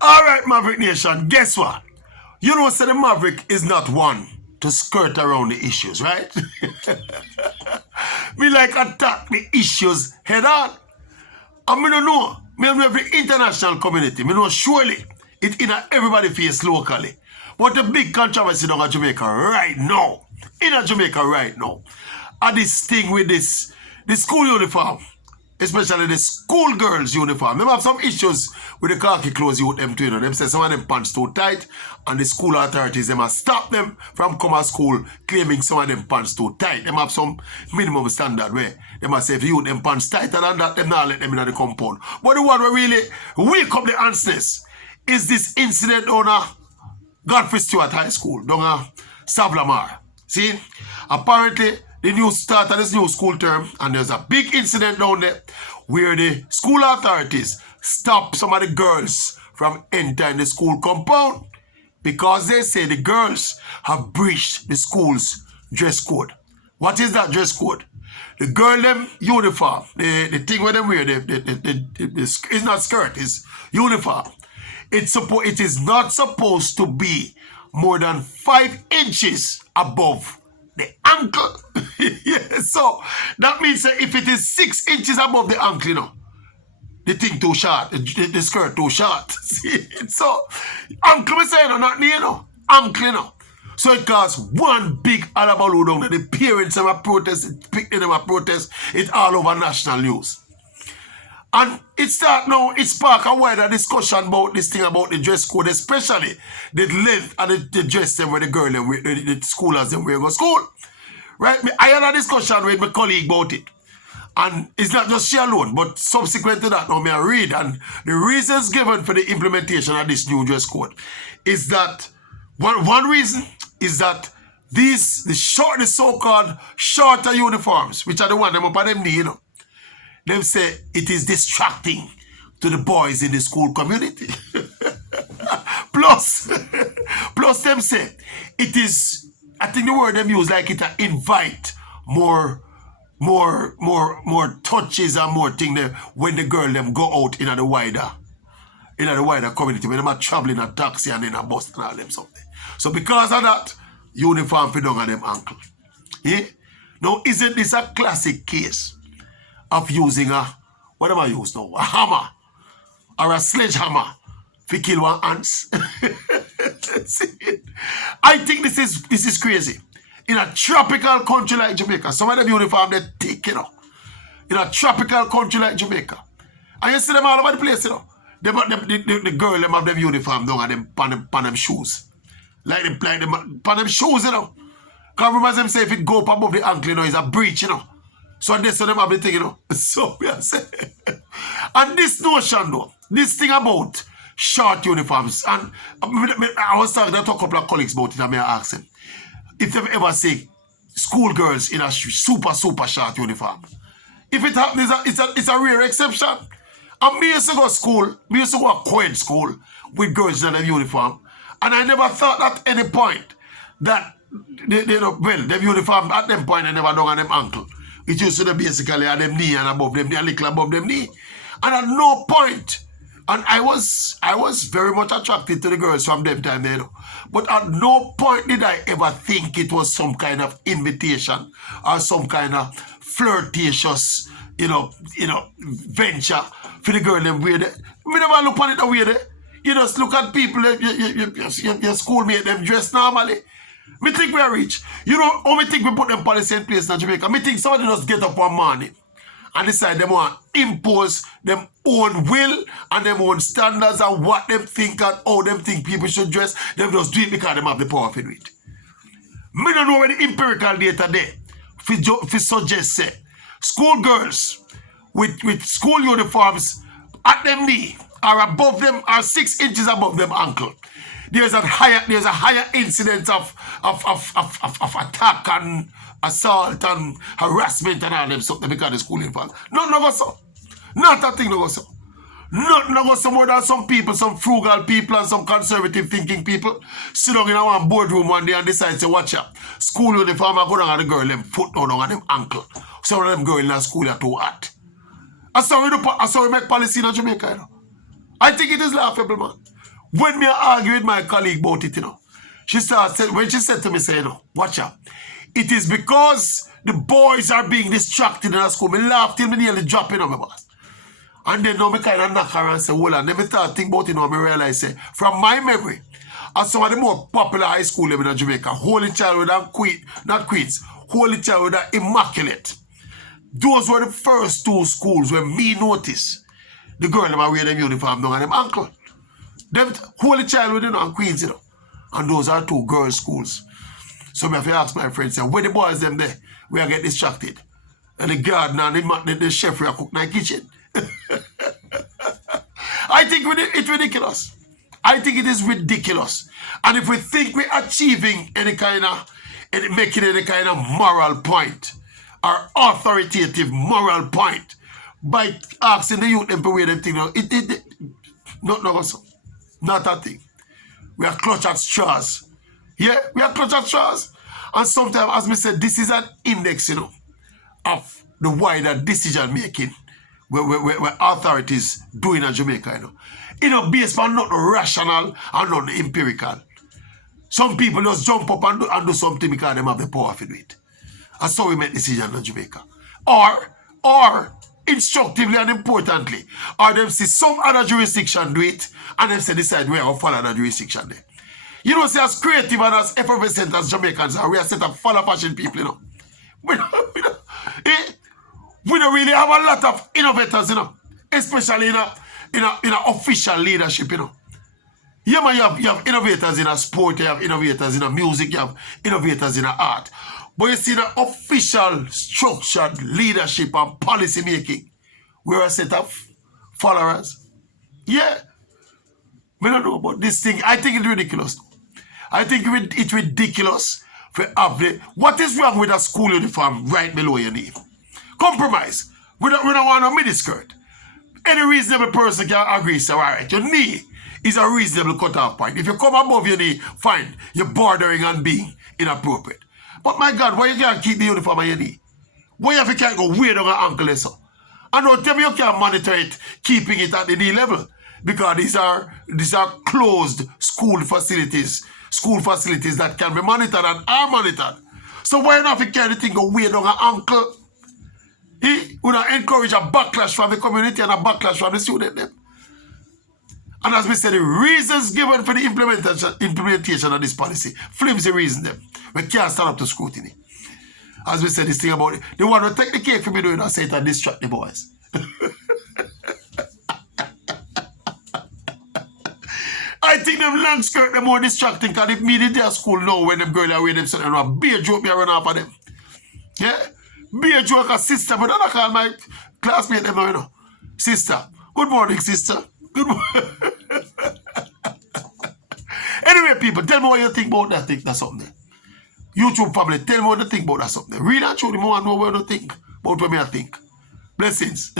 All right, Maverick Nation, guess what? You know, so the Maverick is not one to skirt around the issues, right? Me like attack the issues head on. And me don't know. Me don't know the international community. Me know surely it in everybody face locally. But the big controversy down in Jamaica right now, in Jamaica right now, and this thing with this, the school uniform, especially the schoolgirls uniform. They have some issues with the khaki clothes you them to, you know. Them say some of them pants too tight, and the school authorities, them must stop them from coming to school claiming some of them pants too tight. Them have some minimum standard where they must say if you them pants tighter than that, them not let them in the compound. But the one where really wake up the answers is this incident on Godfrey Stewart High School, down Savlamar. See, apparently the new start of this new school term, and there's a big incident down there where the school authorities stop some of the girls from entering the school compound because they say the girls have breached the school's dress code. What is that dress code? The girl them uniform, the thing where them wear, it's not skirt, it's uniform. It is not supposed to be more than 5 inches above the ankle. Yeah, so that means that if it is 6 inches above the ankle, you know, the thing too short, the skirt too short. See? So ankle, me say, you know, not knee, you know, ankle, you know. So it caused one big alabaloo down there. The parents have a protest, picking them a protest, it's all over national news. And it start now, it spark a wider discussion about this thing about the dress code, especially the length and the dress them where the girl them, the schoolers them wear go school. Right? I had a discussion with my colleague about it. And it's not just she alone, but subsequent to that, now me I read, and the reasons given for the implementation of this new dress code is that one reason is that the so-called shorter uniforms, which are the one them up on them knee, you know, them say it is distracting to the boys in the school community. plus them say it is, I think the word them use like it invite more touches and more thing there when the girl them go out in the wider community, when them are traveling a taxi and in a bus and all them something. So because of that, uniform fit down on them ankle. Yeah? Now, isn't this a classic case of using what am I use now? A hammer or a sledgehammer to kill one ants? I think this is crazy. In a tropical country like Jamaica, some of them uniform they thick, you know. In a tropical country like Jamaica. And you see them all over the place, you know. The girl them have them uniform down and them pan them shoes. Like them pan them shoes, you know. Because remember them say if it go up above the ankle, you know, it's a breach, you know. So this them have the thing, you know. So we are saying. And this notion though, this thing about short uniforms, and I was talking to a couple of colleagues about it, and I asked them if they've ever seen schoolgirls in a super short uniform. If it happens, it's a rare exception. And me used to go to school, me used to go to co-ed school with girls in a uniform, and I never thought at any point that them uniform at them point I never done on them ankle. It used to be basically at them knee and above them knee, a little above them knee. And at no point, and I was very much attracted to the girls from them time, you know. But at no point did I ever think it was some kind of invitation or some kind of flirtatious, venture for the girl them wear it. We never look on it that way there. You just look at people, your schoolmate, them dress normally. Me think we are rich. You know, how me think we put them policy in place in Jamaica? Me think somebody just get up one morning and decide them want to impose them own will and them own standards and what them think and how them think people should dress. Them just do it because them have the power to do it. Me don't know where the empirical data there for suggest say schoolgirls with school uniforms at them knee or above them or 6 inches above them ankle. There's a higher incidence of attack and assault and harassment and all them something because of the school uniform. Nothing no go so. Not a thing no go so. Nothing no go so more than some people, some frugal people and some conservative thinking people sit down in one boardroom one day and decide to watch out. School uniform I go down at the girl them foot down on them ankle. Some of them girls in the school are too hot. That's how we make policy in Jamaica, you know. I think it is laughable, man. When me argue with my colleague about it, when she said to me, say, watch out. It is because the boys are being distracted in our school. Me laugh till me nearly dropping on my boss. And then now me kind of knock her and say, hold on. Let me start think about it now. Me realize, say, from my memory, as some of the more popular high school in Jamaica, Holy Childhood and Queens, Holy Childhood and Immaculate. Those were the first two schools where me noticed the girl them wear them uniform down and them ankle. Them Holy Childhood, and Queens, And those are two girls' schools. So me have to ask my friends, say, where the boys them there, we are get distracted. And the gardener and the chef we are cook in the kitchen. I think it's ridiculous. I think it is ridiculous. And if we think we're achieving making any kind of moral point or authoritative moral point by asking the youth them to wear them thing, not a thing. We are clutch at straws. Yeah, we are clutch at straws. And sometimes, as me said, this is an index, of the wider decision making where authorities do in Jamaica, based on not rational and not empirical. Some people just jump up and do something because they have the power to do it. And so we make decisions in Jamaica. Or instructively and importantly, or them see some other jurisdiction do it and them say decide where to follow that jurisdiction there. See, as creative and as effervescent as Jamaicans are, we are set up follow fashion people, We don't really have a lot of innovators, especially in a official leadership, Yeah, man, you have innovators in a sport, you have innovators in a music, you have innovators in a art. But you see the official structured leadership and policy making, we're a set of followers. Yeah. We don't know about this thing. I think it's ridiculous. I think it's ridiculous for what is wrong with a school uniform right below your knee? Compromise. We don't want a miniskirt. Any reasonable person can agree, so all right, your knee is a reasonable cutoff point. If you come above your knee, fine, you're bordering on being inappropriate. But my God, why you can't keep the uniform on your knee? Why you can't go weird on your ankle, so? And don't tell me you can't monitor it, keeping it at the knee level. Because these are closed school facilities that can be monitored and are monitored. So why not if you carry the thing go weird on your ankle? He would encourage a backlash from the community and a backlash from the student. And as we said, the reasons given for the implementation of this policy, flimsy reason them. We can't stand up to scrutiny. As we said, this thing about it. They want to take the cake from me doing and say it and distract the boys. I think them long skirt them more distracting because if me did their school now when them girl away them something and be a joke me run off of them. Yeah? Be a joke a sister, but I call my classmate them, Sister. Good morning, sister. Good morning. Anyway, people, tell me what you think about that thing. That's something. YouTube family, tell me what you think about that something. Read and show me more and know what you think about what I think. Blessings.